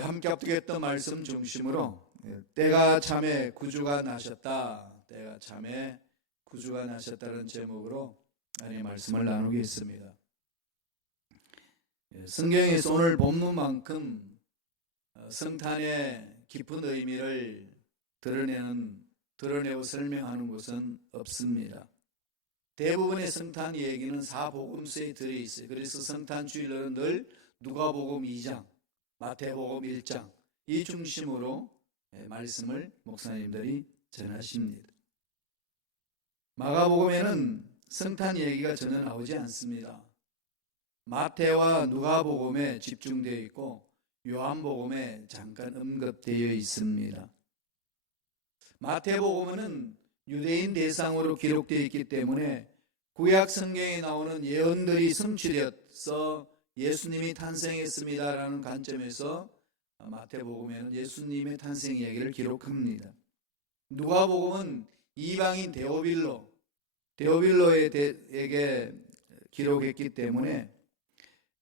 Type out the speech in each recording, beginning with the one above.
함께 합독했던 말씀 중심으로 때가 참에 구주가 나셨다, 때가 참에 구주가 나셨다는 제목으로 하나님의 말씀을 나누겠습니다. 성경에서 오늘 본문만큼 성탄의 깊은 의미를 드러내고 설명하는 곳은 없습니다. 대부분의 성탄 얘기는 사복음서에 들어있어요. 그래서 성탄 주일날은 늘 누가복음 2장, 마태복음 1장 이 중심으로 말씀을 목사님들이 전하십니다. 마가복음에는 성탄 얘기가 전혀 나오지 않습니다. 마태와 누가복음에 집중되어 있고 요한복음에 잠깐 언급되어 있습니다. 마태복음은 유대인 대상으로 기록되어 있기 때문에 구약 성경에 나오는 예언들이 성취되어서 예수님이 탄생했습니다라는 관점에서 마태복음에는 예수님의 탄생 이야기를 기록합니다. 누가복음은 이방인 데오빌로에게 기록했기 때문에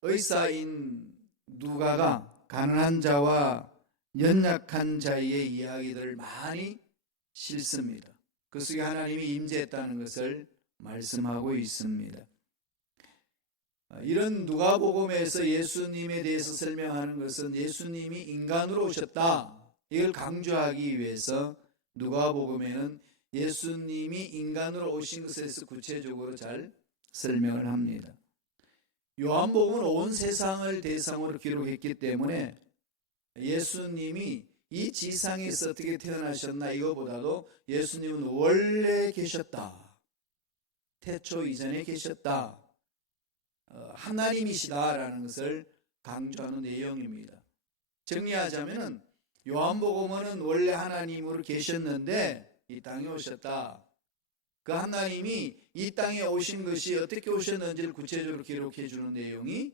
의사인 누가가 가난한 자와 연약한 자의 이야기들을 많이 실습니다. 그 속에 하나님이 임재했다는 것을 말씀하고 있습니다. 이런 누가복음에서 예수님에 대해서 설명하는 것은 예수님이 인간으로 오셨다, 이걸 강조하기 위해서 누가복음에는 예수님이 인간으로 오신 것에 대해서 구체적으로 잘 설명을 합니다. 요한복음은 온 세상을 대상으로 기록했기 때문에 예수님이 이 지상에서 어떻게 태어나셨나 이거보다도 예수님은 원래 계셨다, 태초 이전에 계셨다, 하나님이시다라는 것을 강조하는 내용입니다. 정리하자면 요한복음은 원래 하나님으로 계셨는데 이 땅에 오셨다, 그 하나님이 이 땅에 오신 것이 어떻게 오셨는지를 구체적으로 기록해 주는 내용이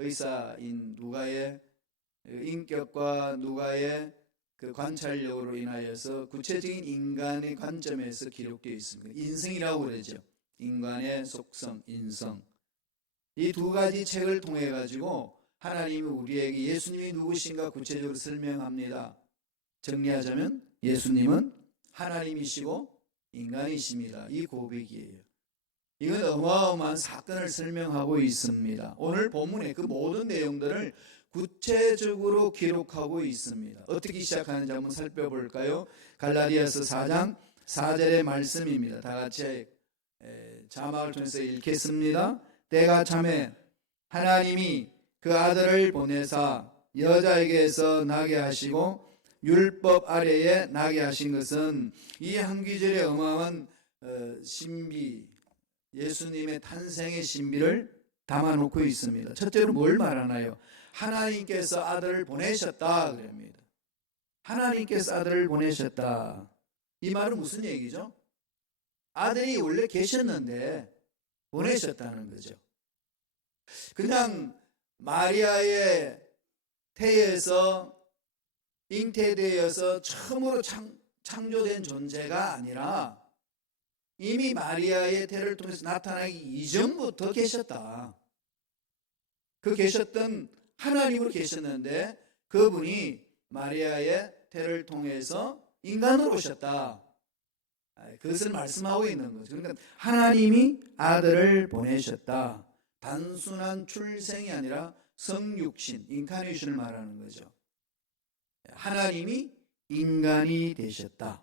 의사인 누가의 인격과 누가의 그 관찰력으로 인하여서 구체적인 인간의 관점에서 기록되어 있습니다. 인성이라고 그러죠. 인간의 속성, 인성. 이 두 가지 책을 통해 가지고 하나님이 우리에게 예수님이 누구신가 구체적으로 설명합니다. 정리하자면 예수님은 하나님이시고 인간이십니다. 이 고백이에요. 이건 어마어마한 사건을 설명하고 있습니다. 오늘 본문에 그 모든 내용들을 구체적으로 기록하고 있습니다. 어떻게 시작하는지 한번 살펴볼까요? 갈라디아서 4장 4절의 말씀입니다. 다 같이 자막을 통해서 읽겠습니다. 때가 참에 하나님이 그 아들을 보내사 여자에게서 나게 하시고 율법 아래에 나게 하신 것은 이 한 구절의 어마어마한 신비, 예수님의 탄생의 신비를 담아놓고 있습니다. 첫째로 뭘 말하나요? 하나님께서 아들을 보내셨다 그럽니다. 하나님께서 아들을 보내셨다. 이 말은 무슨 얘기죠? 아들이 원래 계셨는데 보내셨다는 거죠. 그냥 마리아의 태에서 잉태되어서 처음으로 창조된 존재가 아니라 이미 마리아의 태를 통해서 나타나기 이전부터 계셨다. 그 계셨던 하나님으로 계셨는데 그분이 마리아의 태를 통해서 인간으로 오셨다. 그것을 말씀하고 있는 거죠. 그러니까 하나님이 아들을 보내셨다. 단순한 출생이 아니라 성육신, 인카네이션을 말하는 거죠. 하나님이 인간이 되셨다.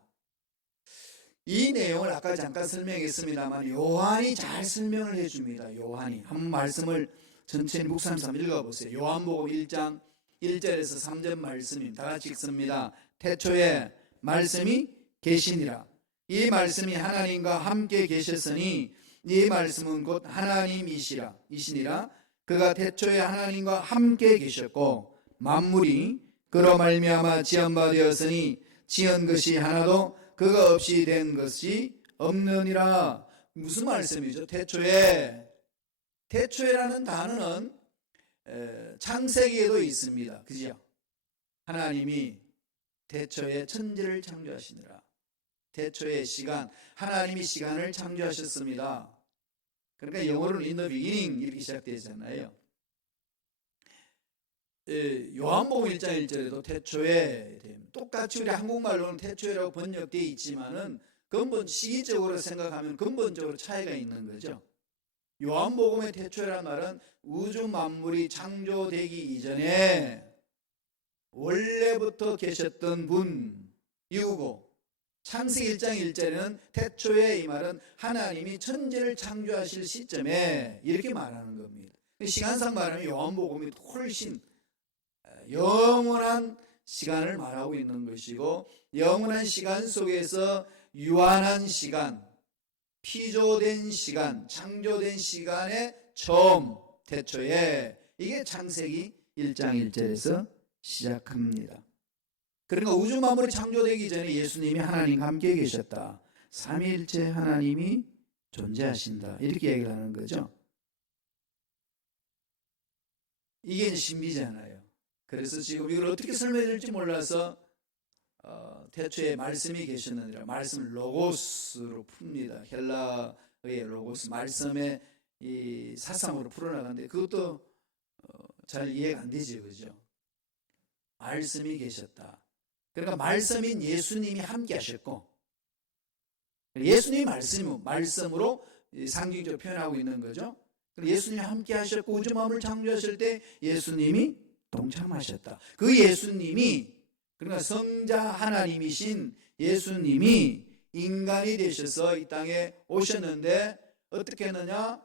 이 내용을 아까 잠깐 설명했습니다만 요한이 잘 설명을 해줍니다. 요한이 한번 말씀을 전체히 묵상해서 한번 읽어보세요. 요한복음 1장 1절에서 3절 말씀입니다. 다 같이 읽습니다. 태초에 말씀이 계시니라. 이 말씀이 하나님과 함께 계셨으니 이 말씀은 곧 하나님이시니라. 그가 태초에 하나님과 함께 계셨고 만물이 그로 말미암아 지은 바 되었으니 지은 것이 하나도 그가 없이 된 것이 없느니라. 무슨 말씀이죠? 태초에라는 단어는 창세기에도 있습니다. 그죠? 하나님이 태초에 천지를 창조하시니라. 태초의 시간, 하나님이 시간을 창조하셨습니다. 그러니까 영어로는 in the beginning 이렇게 시작되잖아요. 요한복음 1장 1절에도 태초에, 똑같이 우리 한국말로는 태초에라고 번역되어 있지만은 시기적으로 생각하면 근본적으로 차이가 있는 거죠. 요한복음의 태초라는 말은 우주 만물이 창조되기 이전에 원래부터 계셨던 분이고, 창세기 1장 1절에는 태초에, 이 말은 하나님이 천지를 창조하실 시점에 이렇게 말하는 겁니다. 시간상 말하면 요한복음이 훨씬 영원한 시간을 말하고 있는 것이고, 영원한 시간 속에서 유한한 시간, 피조된 시간, 창조된 시간의 처음, 태초에, 이게 창세기 1장 1절에서 시작합니다. 그러니까 우주 만물이 창조되기 전에 예수님이 하나님과 함께 계셨다. 삼위일체 하나님이 존재하신다. 이렇게 얘기를 하는 거죠. 이게 신비잖아요. 그래서 지금 이걸 어떻게 설명해야 될지 몰라서 태초에 말씀이 계셨느니라, 말씀을 로고스로 풉니다. 헬라의 로고스, 말씀의 이 사상으로 풀어나가는데 그것도 잘 이해가 안 되죠, 그죠? 말씀이 계셨다. 그러니까 말씀인 예수님이 함께 하셨고, 예수님이 말씀으로 상징적으로 표현하고 있는 거죠. 예수님이 함께 하셨고, 우주 만물을 창조하실 때 예수님이 동참하셨다. 그 예수님이, 그러니까 성자 하나님이신 예수님이 인간이 되셔서 이 땅에 오셨는데 어떻게 했느냐?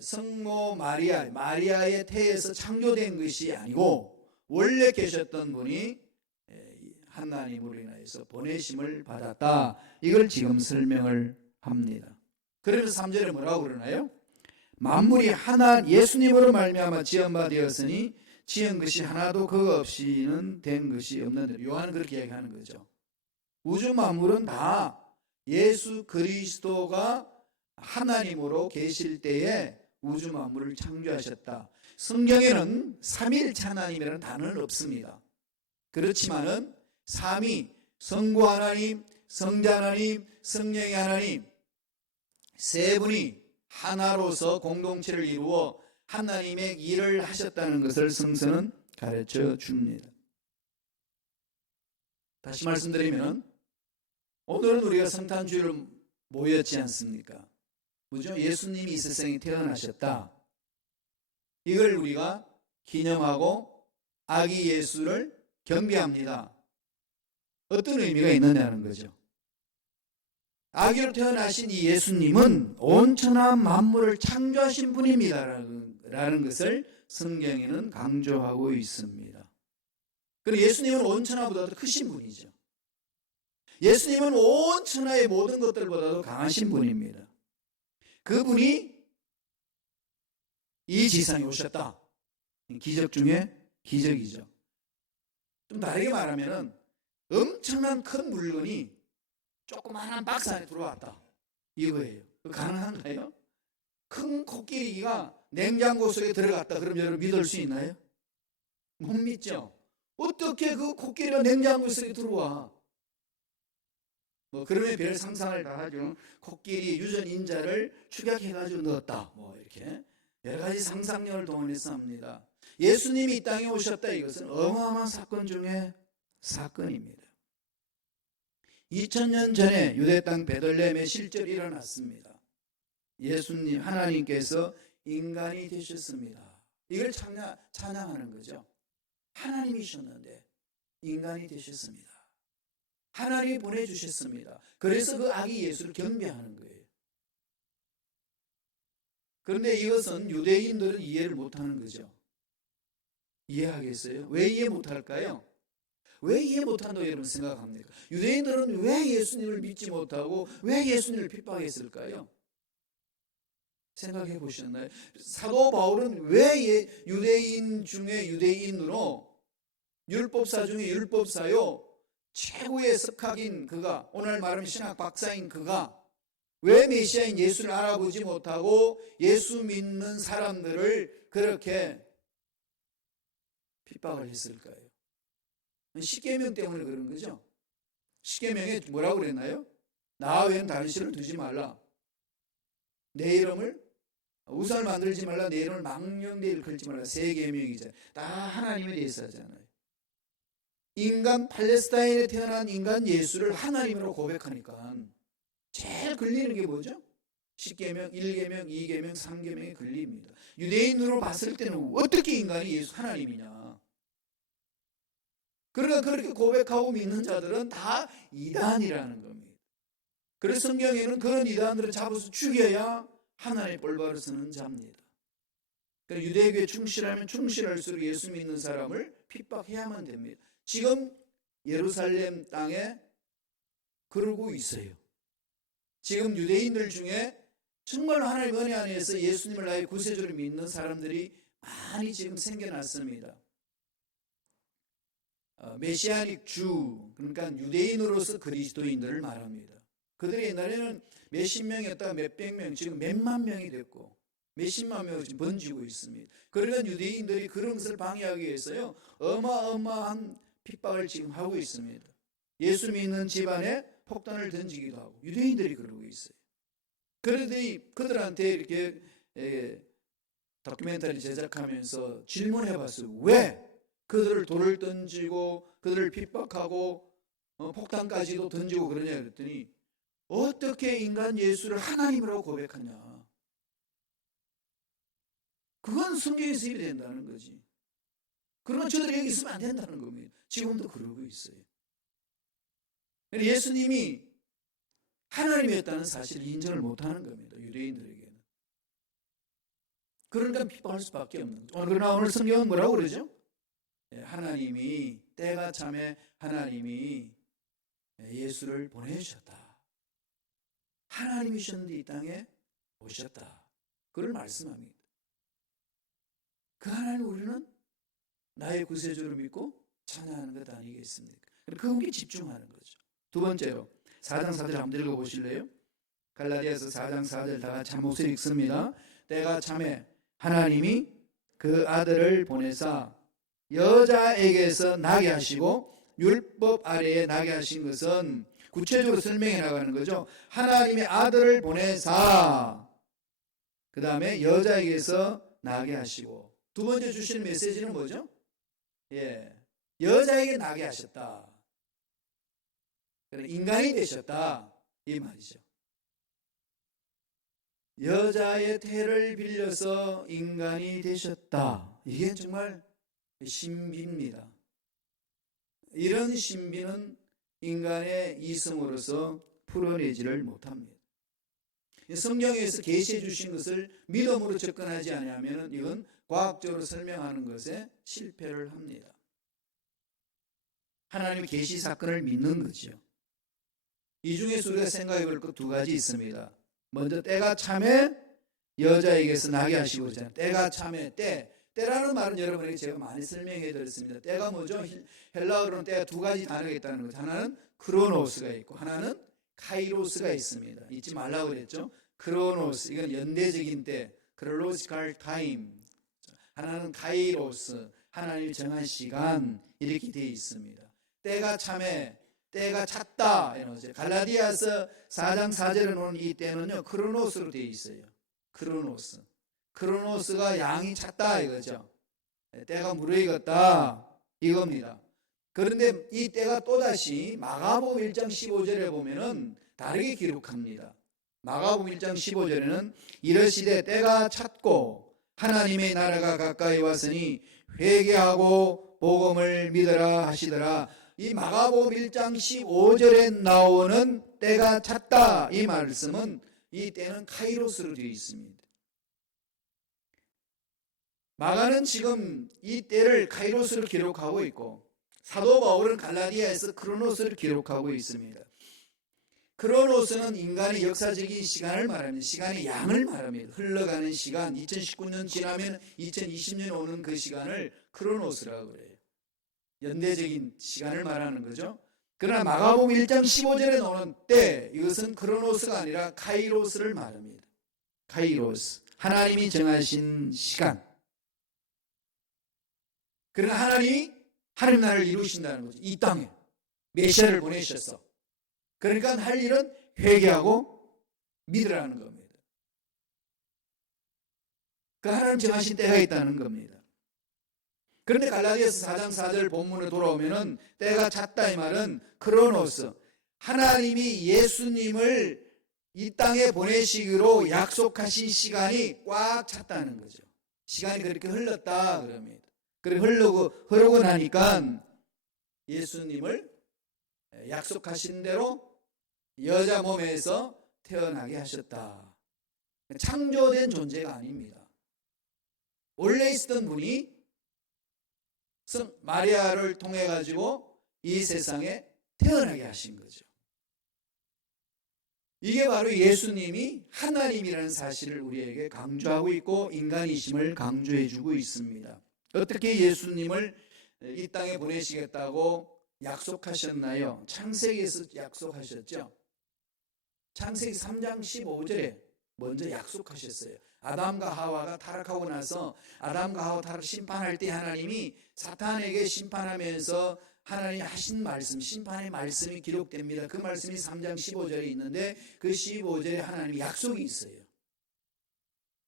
성모 마리아의 태에서 창조된 것이 아니고 원래 계셨던 분이 하나님으로 인하여서 보내심을 받았다. 이걸 지금 설명을 합니다. 그러면서 3절에 뭐라고 그러나요? 만물이 하나 예수님으로 말미암아 지은 바 되었으니 지은 것이 하나도 그거 없이는 된 것이 없는데, 요한은 그렇게 얘기하는 거죠. 우주 만물은 다 예수 그리스도가 하나님으로 계실 때에 우주 만물을 창조하셨다. 성경에는 삼위일체 하나님이라는 단어는 없습니다. 그렇지만은 삼위, 성부 하나님, 성자 하나님, 성령의 하나님, 세 분이 하나로서 공동체를 이루어 하나님의 일을 하셨다는 것을 성서는 가르쳐 줍니다. 다시 말씀드리면 오늘은 우리가 성탄주일을 모였지 않습니까? 뭐죠? 예수님이 이 세상에 태어나셨다. 이걸 우리가 기념하고 아기 예수를 경배합니다. 어떤 의미가 있느냐는 거죠. 아기로 태어나신 이 예수님은 온천한 만물을 창조하신 분입니다라는 것을 성경에는 강조하고 있습니다. 그리고 예수님은 온천하보다도 크신 분이죠. 예수님은 온천하의 모든 것들보다도 강하신 분입니다. 그분이 이 지상에 오셨다. 기적 중에 기적이죠. 좀 다르게 말하면 엄청난 큰 물건이 조그마한 박스 안에 들어왔다, 이거예요. 가능한가요? 큰 코끼리가 냉장고 속에 들어갔다 그럼 여러분 믿을 수 있나요? 못 믿죠. 어떻게 그 코끼리가 냉장고 속에 들어와? 그러면 별 상상을 다 하죠. 코끼리 유전 인자를 축약해가지고 넣었다, 이렇게 여러 가지 상상력을 동원해서 합니다. 예수님이 이 땅에 오셨다, 이것은 어마어마한 사건 중에 사건입니다. 2000년 전에 유대 땅 베들레헴에 실제로 일어났습니다. 예수님, 하나님께서 인간이 되셨습니다. 이걸 찬양하는 거죠. 하나님이셨는데 인간이 되셨습니다. 하나님이 보내주셨습니다. 그래서 그 아기 예수를 경배하는 거예요. 그런데 이것은 유대인들은 이해를 못하는 거죠. 이해하겠어요? 왜 이해 못할까요? 왜 이해 못한다고 여러분 생각합니까? 유대인들은 왜 예수님을 믿지 못하고 왜 예수님을 핍박했을까요? 생각해 보셨나요? 사도 바울은 왜 유대인 중에 유대인으로, 율법사 중에 율법사요, 최고의 석학인 그가, 오늘 말하면 신학 박사인 그가 왜 메시아인 예수를 알아보지 못하고 예수 믿는 사람들을 그렇게 핍박을 했을까요? 십계명 때문에 그런 거죠. 십계명에 뭐라고 그랬나요? 나 외에는 다른 신을 두지 말라. 내 이름을 우상을 만들지 말라, 내 이름을 망령되이 일컬지 말라, 세 계명이죠. 다 하나님에 대해서 하잖아요. 인간, 팔레스타인에 태어난 인간 예수를 하나님으로 고백하니까 제일 걸리는 게 뭐죠? 10계명, 1계명, 2계명, 3계명에 걸립니다. 유대인으로 봤을 때는 어떻게 인간이 예수 하나님이냐. 그러니까 그렇게 고백하고 믿는 자들은 다 이단이라는 겁니다. 그래서 성경에는 그런 이단들을 잡아서 죽여야 하나님의 뻘발을 쓰는 자입니다. 그러니까 유대교에 충실하면 충실할수록 예수 믿는 사람을 핍박해야만 됩니다. 지금 예루살렘 땅에 그러고 있어요. 지금 유대인들 중에 정말 하나님의 은혜 안에서 예수님을 나의 구세주로 믿는 사람들이 많이 지금 생겨났습니다. 메시아닉 주, 그러니까 유대인으로서 그리스도인들을 말합니다. 그들이 옛날에는 몇십 명이었다가 몇백 명, 지금 몇만 명이 됐고 몇십만 명이 지금 번지고 있습니다. 그러니까 유대인들이 그런 것을 방해하기 위해서요, 어마어마한 핍박을 지금 하고 있습니다. 예수 믿는 집안에 폭탄을 던지기도 하고 유대인들이 그러고 있어요. 그러더니 그들한테 이렇게 다큐멘터리 제작하면서 질문해봤어요. 왜 그들을 돌을 던지고 그들을 핍박하고 폭탄까지도 던지고 그러냐 그랬더니 어떻게 인간 예수를 하나님이라고 고백하냐. 그건 성경에서 입이 된다는 거지. 그러면 저들이 여기 있으면 안 된다는 겁니다. 지금도 그러고 있어요. 예수님이 하나님이었다는 사실을 인정을 못하는 겁니다. 유대인들에게는. 그러니까 핍박할 수밖에 없는 거죠. 그러나 오늘 성경은 뭐라고 그러죠? 하나님이 때가 참에 하나님이 예수를 보내주셨다. 하나님이셨는데 이 땅에 오셨다. 그걸 말씀합니다. 그 하나님 우리는 나의 구세주를 믿고 찬양하는 것 아니겠습니까? 그거에 집중하는 거죠. 두 번째로 4장 4절 한번 읽어보실래요? 갈라디아서 4장 4절 다 같이 한 목소리 읽습니다. 때가 참에 하나님이 그 아들을 보내사 여자에게서 나게 하시고 율법 아래에 나게 하신 것은 구체적으로 설명해 나가는 거죠. 하나님의 아들을 보내사 그 다음에 여자에게서 나게 하시고, 두 번째 주시는 메시지는 뭐죠? 여자에게 나게 하셨다. 인간이 되셨다 이 말이죠. 여자의 태를 빌려서 인간이 되셨다. 이게 정말 신비입니다. 이런 신비는 인간의 이성으로서 풀어내지를 못합니다. 성경에서 계시해 주신 것을 믿음으로 접근하지 않으면 이건 과학적으로 설명하는 것에 실패를 합니다. 하나님의 계시 사건을 믿는 거죠. 이 중에서 우리가 생각해 볼 것 두 가지 있습니다. 먼저 때가 참에 여자에게서 나게 하시고 그러잖아요. 때가 참에 때라는 말은 여러분에게 제가 많이 설명해 드렸습니다. 때가 뭐죠? 헬라어로는 때가 두 가지 단어가 있다는 거죠. 하나는 크로노스가 있고 하나는 카이로스가 있습니다. 잊지 말라고 그랬죠. 크로노스, 이건 연대적인 때, 크로노시칼 타임. 하나는 카이로스, 하나님이 정한 시간, 이렇게 되어 있습니다. 때가 참에, 때가 찼다. 갈라디아서 4장 4절에 놓은 이 때는요, 크로노스로 되어 있어요. 크로노스. 크로노스가 양이 찼다 이거죠. 때가 무르익었다 이겁니다. 그런데 이 때가 또다시 마가복음 1장 15절에 보면은 다르게 기록합니다. 마가복음 1장 15절에는 이르시되 때가 찼고 하나님의 나라가 가까이 왔으니 회개하고 복음을 믿으라 하시더라. 이 마가복음 1장 15절에 나오는 때가 찼다 이 말씀은 이 때는 카이로스로 되어 있습니다. 마가는 지금 이 때를 카이로스로 기록하고 있고 사도 바울은 갈라디아에서 크로노스를 기록하고 있습니다. 크로노스는 인간의 역사적인 시간을 말합니다. 시간의 양을 말합니다. 흘러가는 시간, 2019년 지나면 2020년 오는 그 시간을 크로노스라고 그래요. 연대적인 시간을 말하는 거죠. 그러나 마가복음 1장 15절에 나오는 때, 이것은 크로노스가 아니라 카이로스를 말합니다. 카이로스, 하나님이 정하신 시간. 그러나 하나님이 하나님 나라를 이루신다는 거죠. 이 땅에 메시아를 보내셨어. 그러니까 할 일은 회개하고 믿으라는 겁니다. 그 하나님 정하신 때가 있다는 겁니다. 그런데 갈라디아서 4장 4절 본문으로 돌아오면은 때가 찼다 이 말은 크로노스, 하나님이 예수님을 이 땅에 보내시기로 약속하신 시간이 꽉 찼다는 거죠. 시간이 그렇게 흘렀다 그럽니다. 그렇게 흐르고 나니까 예수님을 약속하신 대로 여자 몸에서 태어나게 하셨다. 창조된 존재가 아닙니다. 원래 있었던 분이 마리아를 통해 가지고 이 세상에 태어나게 하신 거죠. 이게 바로 예수님이 하나님이라는 사실을 우리에게 강조하고 있고 인간이심을 강조해 주고 있습니다. 어떻게 예수님을 이 땅에 보내시겠다고 약속하셨나요? 창세기에서 약속하셨죠. 창세기 3장 15절에 먼저 약속하셨어요. 아담과 하와가 타락하고 나서 아담과 하와 타락 심판할 때 하나님이 사탄에게 심판하면서 하나님이 하신 말씀, 심판의 말씀이 기록됩니다. 그 말씀이 3장 15절에 있는데 그 15절에 하나님이 약속이 있어요.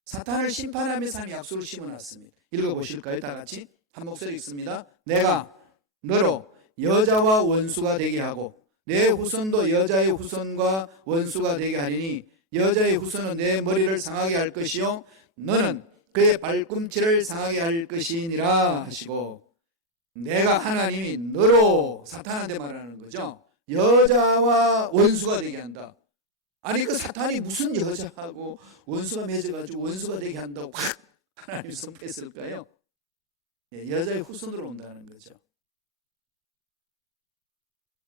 사탄을 심판하면서 하나님 약속을 심어놨습니다. 읽어보실까요? 다 같이 한 목소리 읽습니다. 내가 너로 여자와 원수가 되게 하고 내 후손도 여자의 후손과 원수가 되게 하리니 여자의 후손은 내 머리를 상하게 할 것이요 너는 그의 발꿈치를 상하게 할 것이니라 하시고, 내가 하나님이 너로, 사탄한테 말하는 거죠, 여자와 원수가 되게 한다. 아니 그 사탄이 무슨 여자하고 원수가 맺어가지고 원수가 되게 한다고 확 하나님이 손 뺐을까요? 여자의 후손으로 온다는 거죠.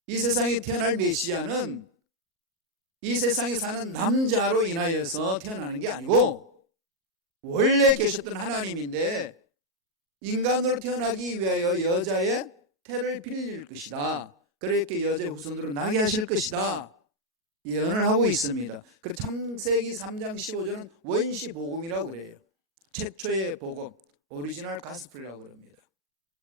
이 세상에 태어날 메시아는 이 세상에 사는 남자로 인하여서 태어나는 게 아니고 원래 계셨던 하나님인데 인간으로 태어나기 위하여 여자의 태를 빌릴 것이다. 그렇게 여자의 후손으로 나게 하실 것이다. 예언을 하고 있습니다. 그래서 창세기 3장 15절은 원시 복음이라고 그래요. 최초의 복음, 오리지널 가스펠이라고 합니다.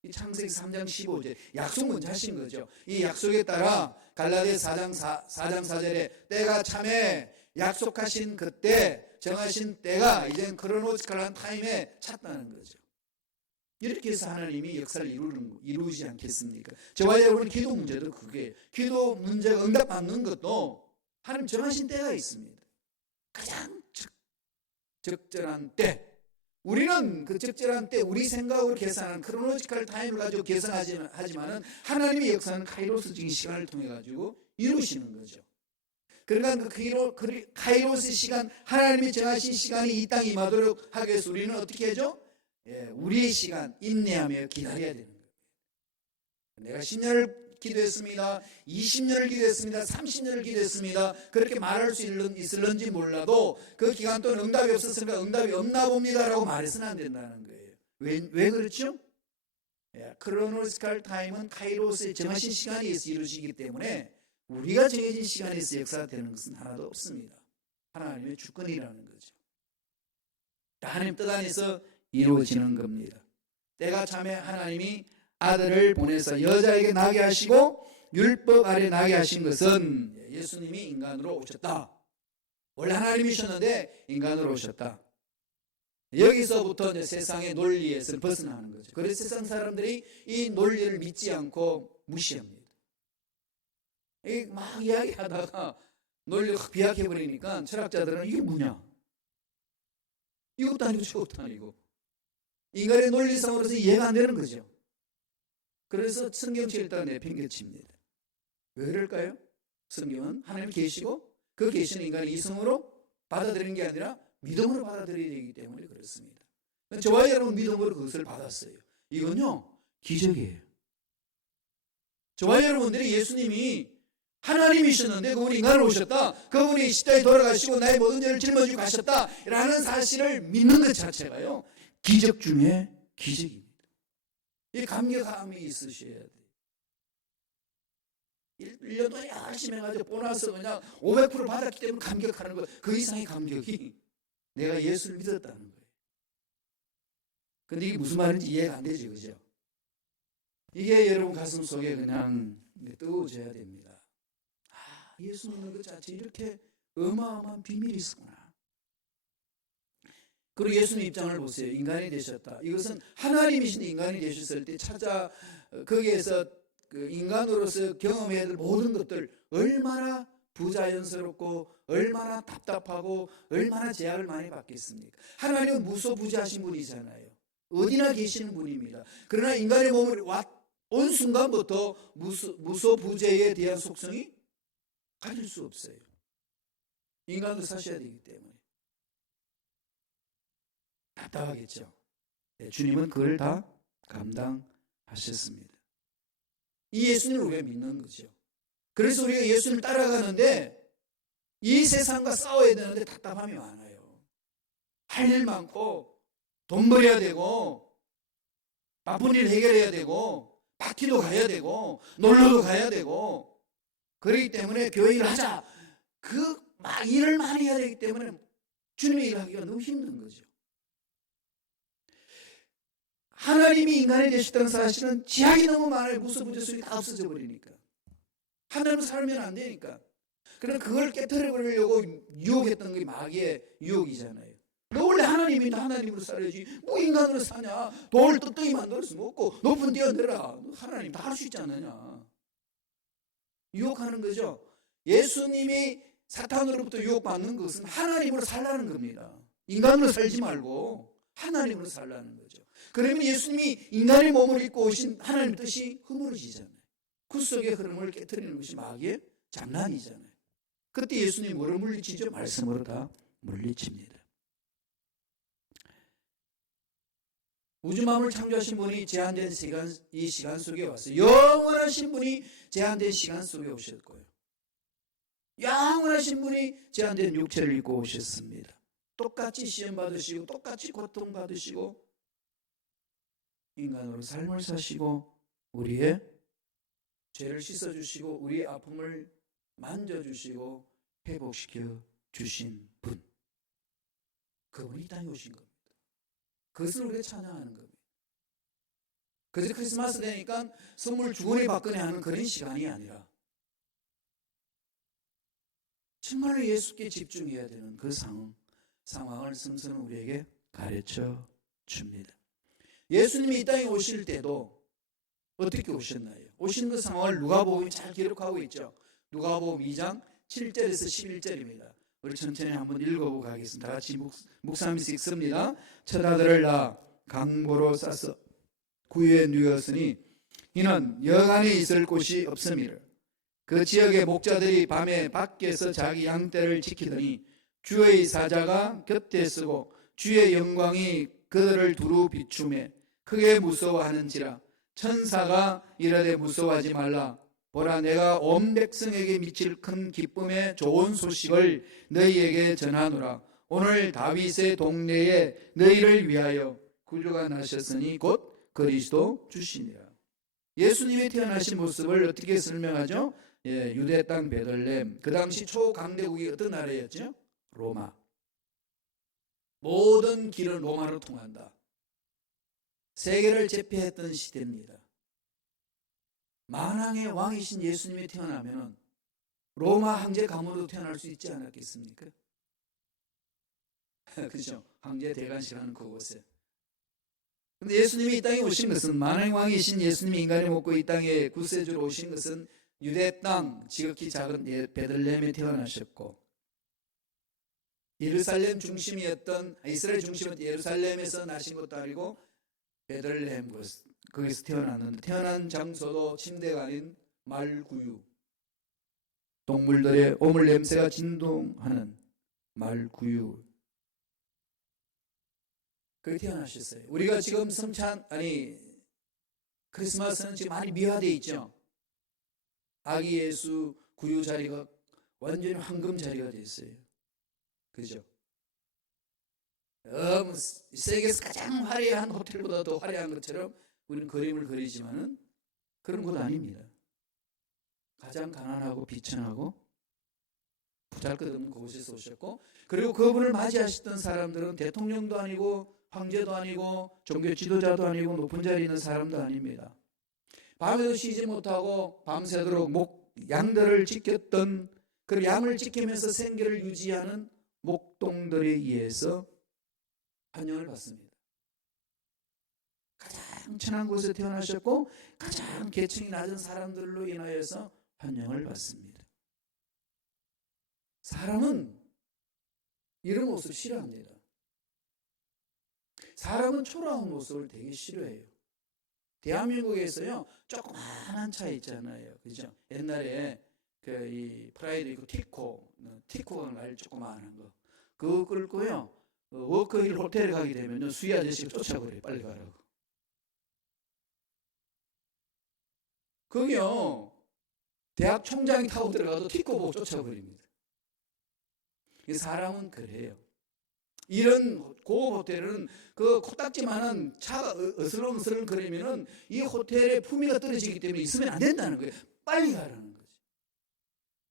이 창세기 3장 15절 약속 먼저 하신 거죠. 이 약속에 따라 갈라디아 4장 4절에 때가 참에 약속하신 그때 정하신 때가 이제 크로노지컬한 타임에 찼다는 거죠. 이렇게 해서 하나님이 역사를 이루지 않겠습니까? 저와 여러분의 기도 문제도 그게, 기도 문제가 응답받는 것도 하나님 정하신 때가 있습니다. 가장 적절한 때. 우리는 그 적절한 때 우리 생각으로 계산하는 크로노지컬 타임을 가지고 계산하지만은 하나님의 역사는 카이로스적인 시간을 통해 가지고 이루시는 거죠. 그러니까 그 카이로스 시간, 하나님이 정하신 시간이 이 땅에 임하도록 하기 위해서 우리는 어떻게 하죠? 우리의 시간 인내하며 기다려야 되는 거예요. 내가 10년을 기도했습니다. 20년을 기도했습니다. 30년을 기도했습니다. 그렇게 말할 수 있을런지 몰라도 그 기간 동안 응답이 없었으니까 응답이 없나 봅니다라고 말해서는 안 된다는 거예요. 왜 그렇죠? 크로노스칼 타임은 카이로스의 정하신 시간에 의해서 이루어지기 때문에 우리가 정해진 시간에서 역사가 되는 것은 하나도 없습니다. 하나님의 주권이라는 거죠. 하나님 뜻 안에서 이루어지는 겁니다. 때가 참에 하나님이 아들을 보내서 여자에게 나게 하시고 율법 아래 나게 하신 것은 예수님이 인간으로 오셨다. 원래 하나님이셨는데 인간으로 오셨다. 여기서부터 이제 세상의 논리에서 벗어나는 거죠. 그래서 세상 사람들이 이 논리를 믿지 않고 무시합니다. 막 이야기하다가 논리를 확 비약해버리니까 철학자들은 이게 뭐냐? 이것도 아니고 저것도 아니고 인간의 논리상으로서 이해가 안 되는 거죠. 그래서 성경책 일단 내팽개칩니다. 왜 그럴까요? 성경은 하나님 계시고 그 계시는 인간의 이성으로 받아들이는 게 아니라 믿음으로 받아들여야 되기 때문에 그렇습니다. 저와 여러분 믿음으로 그것을 받았어요. 이건요 기적이에요. 저와 여러분들이 예수님이 하나님이셨는데 그분이 인간으로 오셨다, 그분이 십자가에 돌아가시고 나의 모든 죄를 짊어지고 가셨다 라는 사실을 믿는 것 자체가요 기적 중에 기적입니다. 이 감격함이 있으셔야 돼요. 1년 동안 열심히 해가지고 보너스 그냥 500% 받았기 때문에 감격하는 거, 그 이상의 감격이 내가 예수를 믿었다는 거예요. 근데 이게 무슨 말인지 이해가 안 되죠, 그죠? 이게 여러분 가슴 속에 그냥 뜨거워져야 됩니다. 아, 예수 믿는 것 자체 이렇게 어마어마한 비밀이 있구나. 그리고 예수님 입장을 보세요. 인간이 되셨다. 이것은 하나님이신 인간이 되셨을 때 거기에서 그 인간으로서 경험해야 될 모든 것들, 얼마나 부자연스럽고 얼마나 답답하고 얼마나 제약을 많이 받겠습니까? 하나님은 무소부재하신 분이잖아요. 어디나 계시는 분입니다. 그러나 인간의 몸을 온 순간부터 무소부재에 대한 속성이 가질 수 없어요. 인간도 사셔야 되기 때문에 답답하겠죠. 네, 주님은 그걸 다 감당하셨습니다. 이 예수님을 우리가 믿는 거죠. 그래서 우리가 예수님을 따라가는데 이 세상과 싸워야 되는데 답답함이 많아요. 할 일 많고 돈 벌어야 되고 바쁜 일 해결해야 되고 파티도 가야 되고 놀러도 가야 되고, 그렇기 때문에 교회 일을 하자, 막 일을 많이 해야 되기 때문에 주님의 일을 하기가 너무 힘든 거죠. 하나님이 인간이 되셨다는 사실은 지약이 너무 많아요. 무소부재성이 다 없어져 버리니까. 하나님으로 살면 안 되니까. 그러나 그걸 깨트려 버리려고 유혹했던 게 마귀의 유혹이잖아요. 너 원래 하나님인데 하나님으로 살아야지, 뭐 인간으로 사냐, 돌을 뜯더니 만들 수 없고 높은 데 내라, 하나님 다 할 수 있지 않느냐, 유혹하는 거죠. 예수님이 사탄으로부터 유혹받는 것은 하나님으로 살라는 겁니다. 인간으로 살지 말고 하나님으로 살라는 거죠. 그러면 예수님이 인간의 몸을 입고 오신 하나님의 뜻이 허물어지잖아요. 구속의 흐름을 깨트리는 것이 마귀의 장난이잖아요. 그때 예수님이 뭐를 물리치죠? 말씀으로 다 물리칩니다. 우주만물을 창조하신 분이 제한된 이 시간 속에 왔어요. 영원하신 분이 제한된 시간 속에 오셨고요. 영원하신 분이 제한된 육체를 입고 오셨습니다. 똑같이 시험 받으시고 똑같이 고통 받으시고 인간으로 삶을 사시고 우리의 죄를 씻어주시고 우리의 아픔을 만져주시고 회복시켜 주신 분, 그분이 이 땅에 오신 겁니다. 그것을 우리가 찬양하는 겁니다. 그래서 크리스마스 되니까 선물 주거니 받거니 하는 그런 시간이 아니라 정말로 예수께 집중해야 되는 그 상황을 성서는 우리에게 가르쳐 줍니다. 예수님이 이 땅에 오실 때도 어떻게 오셨나요? 오신 그 상황을 누가복음이 잘 기록하고 있죠. 누가복음 2장 7절에서 11절입니다. 우리 천천히 한번 읽어보고 가겠습니다. 다 같이 묵상하면서 읽습니다. 첫 아들을 낳아 강보로 싸서 구유에 누였으니 이는 여간에 있을 곳이 없음이라. 그 지역의 목자들이 밤에 밖에서 자기 양떼를 지키더니 주의 사자가 곁에 서고 주의 영광이 그들을 두루 비추매 크게 무서워하는지라. 천사가 이르되 무서워하지 말라. 보라, 내가 온 백성에게 미칠 큰 기쁨의 좋은 소식을 너희에게 전하노라. 오늘 다윗의 동네에 너희를 위하여 구주가 나셨으니 곧 그리스도 주시니라. 예수님이 태어나신 모습을 어떻게 설명하죠? 유대 땅 베들레헴. 그 당시 초강대국이 어떤 나라였죠? 로마. 모든 길은 로마로 통한다. 세계를 제패했던 시대입니다. 만왕의 왕이신 예수님이 태어나면 로마 황제 가문으로 태어날 수 있지 않았겠습니까? 그렇죠. 황제 대관식하는 그곳에. 근데 예수님이 이 땅에 오신 것은, 만왕의 왕이신 예수님이 인간의 먹고 이 땅에 구세주로 오신 것은 유대 땅, 지극히 작은 베들레헴에 태어나셨고, 예루살렘 중심이었던, 이스라엘 중심이었던 예루살렘에서 나신 것도 아니고 베들레헴 거기서 태어났는데, 태어난 장소도 침대가 아닌 말구유, 동물들의 오물 냄새가 진동하는 말구유, 그렇게 태어나셨어요. 우리가 지금 크리스마스는 지금 많이 미화되어 있죠. 아기 예수 구유 자리가 완전히 황금 자리가 됐어요. 그죠? 세계에서 가장 화려한 호텔보다 더 화려한 것처럼 우리는 그림을 그리지만은 그런 곳 아닙니다. 가장 가난하고 비천하고 보잘것없는 곳에서 오셨고, 그리고 그분을 맞이하셨던 사람들은 대통령도 아니고 황제도 아니고 종교 지도자도 아니고 높은 자리에 있는 사람도 아닙니다. 밤에도 쉬지 못하고 밤새도록 양들을 지켰던, 그 양을 지키면서 생계를 유지하는 목동들에 의해서 환영을 받습니다. 가장 천한 곳에 태어나셨고 가장 계층이 낮은 사람들로 인하여서 환영을 받습니다. 사람은 이런 모습을 싫어합니다. 사람은 초라한 모습을 되게 싫어해요. 대한민국에서요, 조그마한 차 있잖아요. 그죠? 옛날에 이 프라이드 있고 티코가 말 조그마한 거. 그거 끌고요, 워커힐 호텔에 가게 되면요, 수희 아저씨가 쫓아버려요. 빨리 가라고. 거기요, 대학 총장이 타고 들어가도 티코 보고 쫓아버립니다. 사람은 그래요. 이런 고급 호텔은 그 코딱지만한 차가 어슬렁어슬렁 거리면은 이 호텔의 품위가 떨어지기 때문에 있으면 안 된다는 거예요. 빨리 가라는 거지.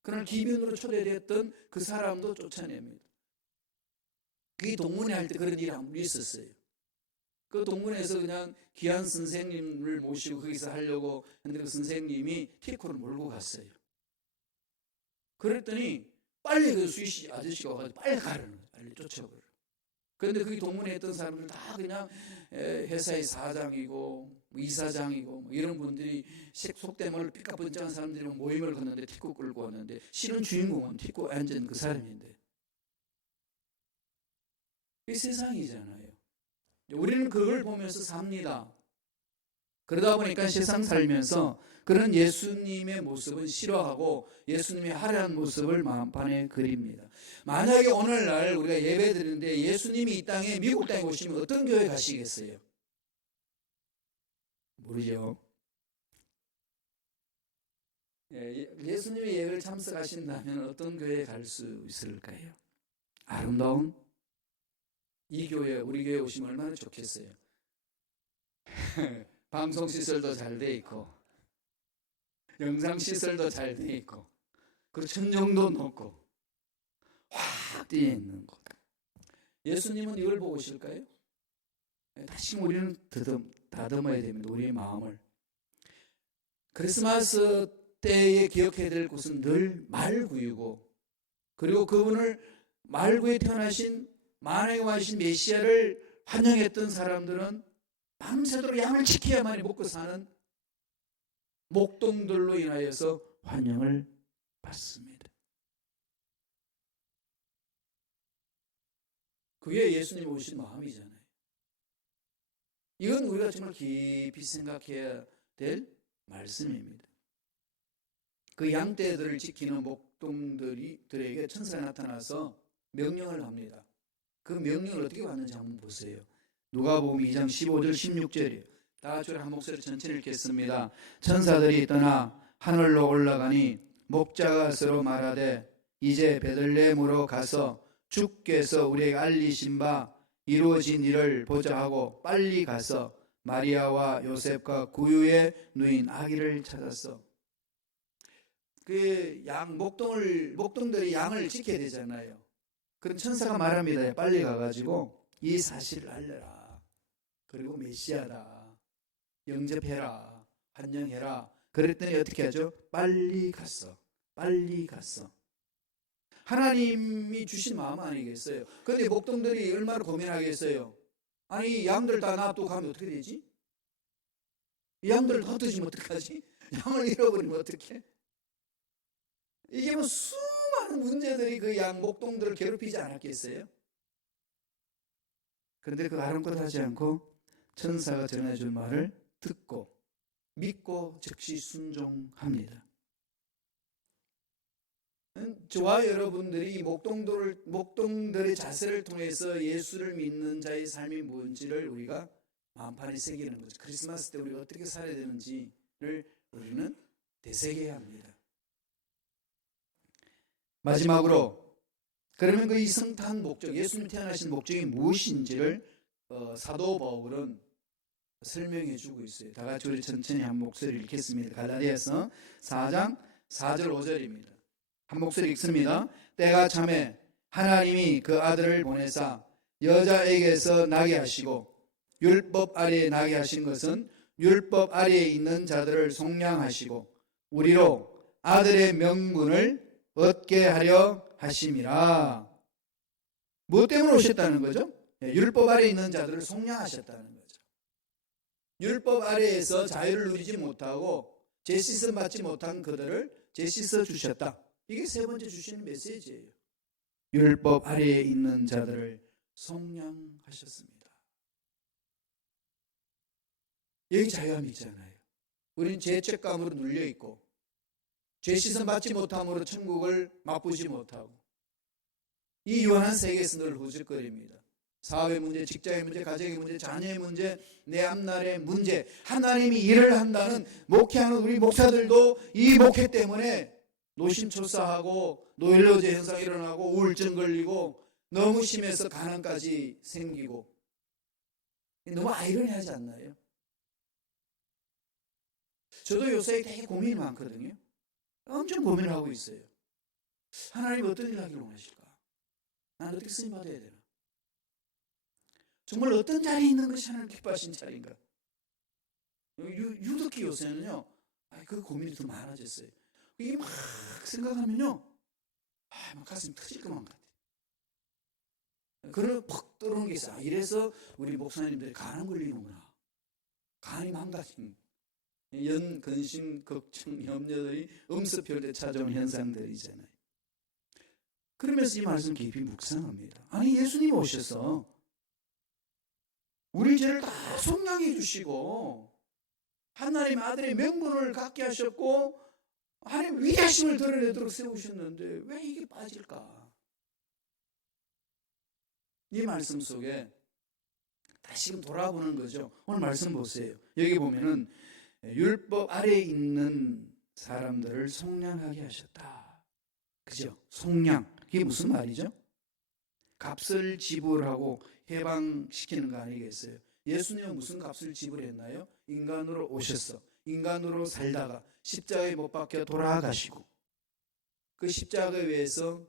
그날 기빈으로 초대됐던 그 사람도 쫓아냅니다. 그게 동문회 할 때 그런 일이 한 번 있었어요. 그 동문회에서 그냥 귀한 선생님을 모시고 거기서 하려고 했는데 그 선생님이 티코를 몰고 갔어요. 그랬더니 빨리 그 수희 아저씨가 와가지고 빨리 가라는 거예요. 빨리 쫓아버려. 그런데 거기 동문회에 있던 사람들 다 그냥 회사의 사장이고 이사장이고 이런 분들이 속된 말로 삐까번쩍한 사람들이 모임을 걷는데 티코 끌고 왔는데 실은 주인공은 티코에 앉은 그 사람인데, 이 세상이잖아요. 우리는 그걸 보면서 삽니다. 그러다 보니까 세상 살면서 그런 예수님의 모습은 싫어하고 예수님의 화려한 모습을 마음판에 그립니다. 만약에 오늘날 우리가 예배 드리는데 예수님이 이 땅에, 미국 땅에 오시면 어떤 교회 가시겠어요? 모르죠. 예수님의 예배를 참석하신다면 어떤 교회에 갈 수 있을까요? 아름다운 이 교회, 우리 교회 오시면 얼마나 좋겠어요. 방송 시설도 잘 돼 있고 영상 시설도 잘 돼 있고 그리고 천정도 높고 확 뛰어 있는 곳. 예수님은 이걸 보고 오실까요? 다시 우리는 다듬어야 됩니다. 우리의 마음을. 크리스마스 때에 기억해야 될 것은 늘 말구이고, 그리고 그분을 말구에 태어나신 만왕에 와신 메시아를 환영했던 사람들은 밤새도록 양을 지켜야만이 먹고 사는 목동들로 인하여서 환영을 받습니다. 그게 예수님 오신 마음이잖아요. 이건 우리가 정말 깊이 생각해야 될 말씀입니다. 그 양떼들을 지키는 목동들에게 천사가 나타나서 명령을 합니다. 그 명령을 어떻게 받는지 한번 보세요. 누가복음 2장 15절 16절이에요. 다 같이 한 목소리 천천히 읽겠습니다. 천사들이 떠나 하늘로 올라가니 목자가 서로 말하되 이제 베들레헴으로 가서 주께서 우리에게 알리신 바 이루어진 일을 보자 하고 빨리 가서 마리아와 요셉과 구유에 누인 아기를 찾았어. 그 목동들이 양을 지켜야 되잖아요. 그럼 천사가 말합니다. 빨리 가가지고 이 사실을 알려라. 그리고 메시아다. 영접해라. 환영해라. 그랬더니 어떻게 하죠? 빨리 갔어. 빨리 갔어. 하나님이 주신 마음 아니겠어요? 그런데 목동들이 얼마나 고민하겠어요? 아니 양들 다 놔두고 가면 어떻게 되지? 양들 다 흩어지면 어떡하지? 양을 잃어버리면 어떡해? 이게 뭐 수많은 문제들이 그 양 목동들을 괴롭히지 않았겠어요? 그런데 그 아랑곳 하지 않고 천사가 전해준 말을 듣고 믿고 즉시 순종합니다. 저와 여러분들이 목동들의 자세를 통해서 예수를 믿는 자의 삶이 뭔지를 우리가 마음판에 새기는 거죠. 크리스마스 때 우리가 어떻게 살아야 되는지를 우리는 되새겨야 합니다. 마지막으로 그러면 그 이성탄 목적, 예수님 태어나신 목적이 무엇인지를 사도 바울은 설명해 주고 있어요. 다 같이 우리 천천히 한 목소리 읽겠습니다. 갈라디아서 4장 4절 5절입니다. 한 목소리 읽습니다. 때가 참에 하나님이 그 아들을 보내사 여자에게서 나게 하시고 율법 아래에 나게 하신 것은 율법 아래에 있는 자들을 속량하시고 우리로 아들의 명분을 얻게 하려 하심이라. 무엇 때문에 오셨다는 거죠? 율법 아래 있는 자들을 속량하셨다는 거죠. 율법 아래에서 자유를 누리지 못하고 제시스 받지 못한 그들을 제시스 주셨다. 이게 세 번째 주시는 메시지예요. 율법 아래에 있는 자들을 속량하셨습니다. 여기 자유함이 있잖아요. 우리는 죄책감으로 눌려있고 죄 씻음 받지 못함으로 천국을 맛보지 못하고 이 유한한 세계에서 늘 후질거립니다. 사업의 문제, 직장의 문제, 가정의 문제, 자녀의 문제, 내 앞날의 문제. 하나님이 일을 한다는 목회하는 우리 목사들도 이 목회 때문에 노심초사하고 노일로제 현상이 일어나고 우울증 걸리고 너무 심해서 가난까지 생기고 너무 아이러니하지 않나요? 저도 요새 되게 고민이 많거든요. 엄청 고민을 하고 있어요. 하나님 어떤 일을 하기를 원하실까? 난 어떻게 쓰임 받아야 되나? 정말 어떤 자리에 있는 것이 하나님 기뻐하신 자리인가? 유독히 요새는요, 그 고민이 더 많아졌어요. 이게 막 생각하면요, 막 가슴이 터질 것만 같아요. 그런 퍽 떠오르는 게 있어요. 이래서 우리 목사님들이 간암 걸리는구나. 간이 망가진 근심, 걱정, 염려들이 음습할 때 찾아온 현상들이잖아요. 그러면서 이 말씀 깊이 묵상합니다. 아니, 예수님 오셔서 우리 죄를 다 속량해 주시고 하나님 아들의 명분을 갖게 하셨고 하나님 위대하심을 드러내도록 세우셨는데 왜 이게 빠질까? 이 말씀 속에 다시금 돌아보는 거죠. 오늘 말씀 보세요. 여기 보면은 율법 아래에 있는 사람들을 속량하게 하셨다. 그죠? 속량. 그게 무슨 말이죠? 값을 지불하고 해방시키는 거 아니겠어요? 예수님은 무슨 값을 지불했나요? 인간으로 오셨어. 인간으로 살다가 십자가에 못 박혀 돌아가시고 그 십자가에 위해서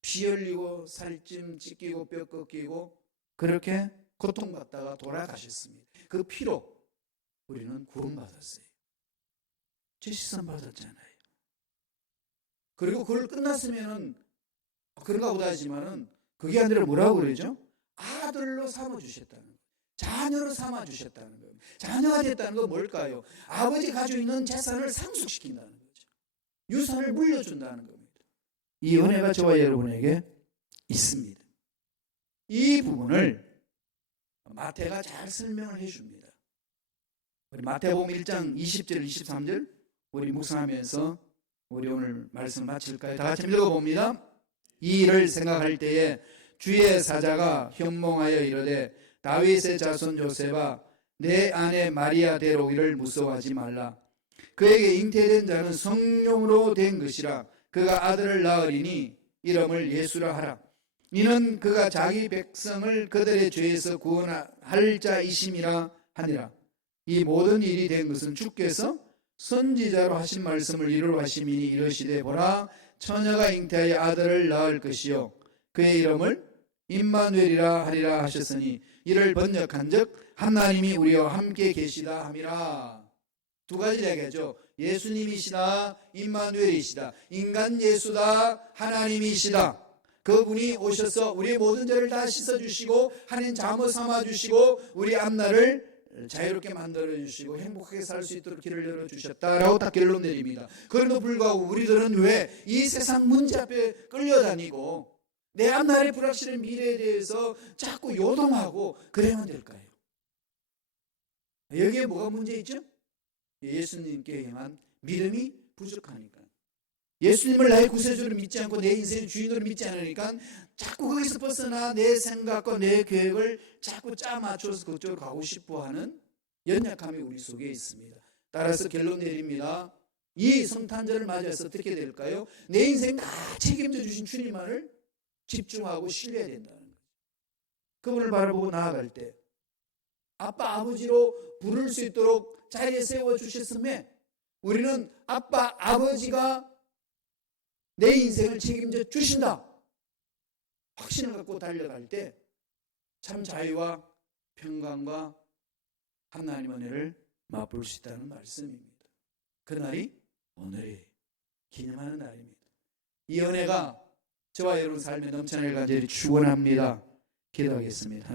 피 흘리고 살찜 찢기고 뼈 꺾이고 그렇게 고통받다가 돌아가셨습니다. 그 피로 우리는 구원받았어요. 죄 씻음 받았잖아요. 그리고 그걸 끝났으면은 그런가 보다 하지만은 그게 아니라 뭐라고 그러죠? 아들로 삼아주셨다는 거예요. 자녀로 삼아주셨다는 거예요. 자녀가 됐다는 건 뭘까요? 아버지 가지고 있는 재산을 상속시킨다는 거죠. 유산을 물려준다는 겁니다. 이 은혜가 저와 여러분에게 있습니다. 이 부분을 마태가 잘 설명을 해줍니다. 우리 마태복음 1장 20절 23절 우리 묵상하면서 우리 오늘 말씀 마칠까요? 다 같이 읽어봅니다. 이 일을 생각할 때에 주의 사자가 현몽하여 이르되 다윗의 자손 요셉아 내 아내 마리아 데려오기를 무서워하지 말라. 그에게 잉태된 자는 성령으로 된 것이라. 그가 아들을 낳으리니 이름을 예수라 하라. 이는 그가 자기 백성을 그들의 죄에서 구원할 자이심이라 하니라. 이 모든 일이 된 것은 주께서 선지자로 하신 말씀을 이루려 하심이니 이르시되 보라 처녀가 잉태하여 아들을 낳을 것이요 그의 이름을 임마누엘이라 하리라 하셨으니 이를 번역한즉 하나님이 우리와 함께 계시다 함이라. 두 가지 이야기하죠. 예수님이시다, 임마누엘이시다. 인간 예수다, 하나님이시다. 그분이 오셔서 우리의 모든 죄를 다 씻어주시고 하나님 잠을 삼아주시고 우리 앞날을 자유롭게 만들어주시고 행복하게 살 수 있도록 길을 열어주셨다라고 딱 결론 내립니다. 그럼에도 불구하고 우리들은 왜 이 세상 문제 앞에 끌려다니고 내 앞날의 불확실한 미래에 대해서 자꾸 요동하고 그래야만 될까요? 여기에 뭐가 문제 있죠? 예수님께 향한 믿음이 부족하니까. 예수님을 나의 구세주로 믿지 않고 내 인생의 주인으로 믿지 않으니까 자꾸 거기서 벗어나 내 생각과 내 계획을 자꾸 짜 맞춰서 그쪽으로 가고 싶어하는 연약함이 우리 속에 있습니다. 따라서 결론 내립니다. 이 성탄절을 맞이해서 어떻게 될까요? 내 인생 다 책임져 주신 주님만을 집중하고 신뢰해야 된다는 거죠. 그분을 바라보고 나아갈 때 아빠 아버지로 부를 수 있도록 자리에 세워주셨음에 우리는 아빠 아버지가 내 인생을 책임져 주신다 확신을 갖고 달려갈 때 참 자유와 평강과 하나님의 은혜를 맛볼 수 있다는 말씀입니다. 그날이 오늘이에요. 기념하는 날입니다. 이 은혜가 저와 여러분 삶에 넘쳐날 간절히 축원합니다. 기도하겠습니다.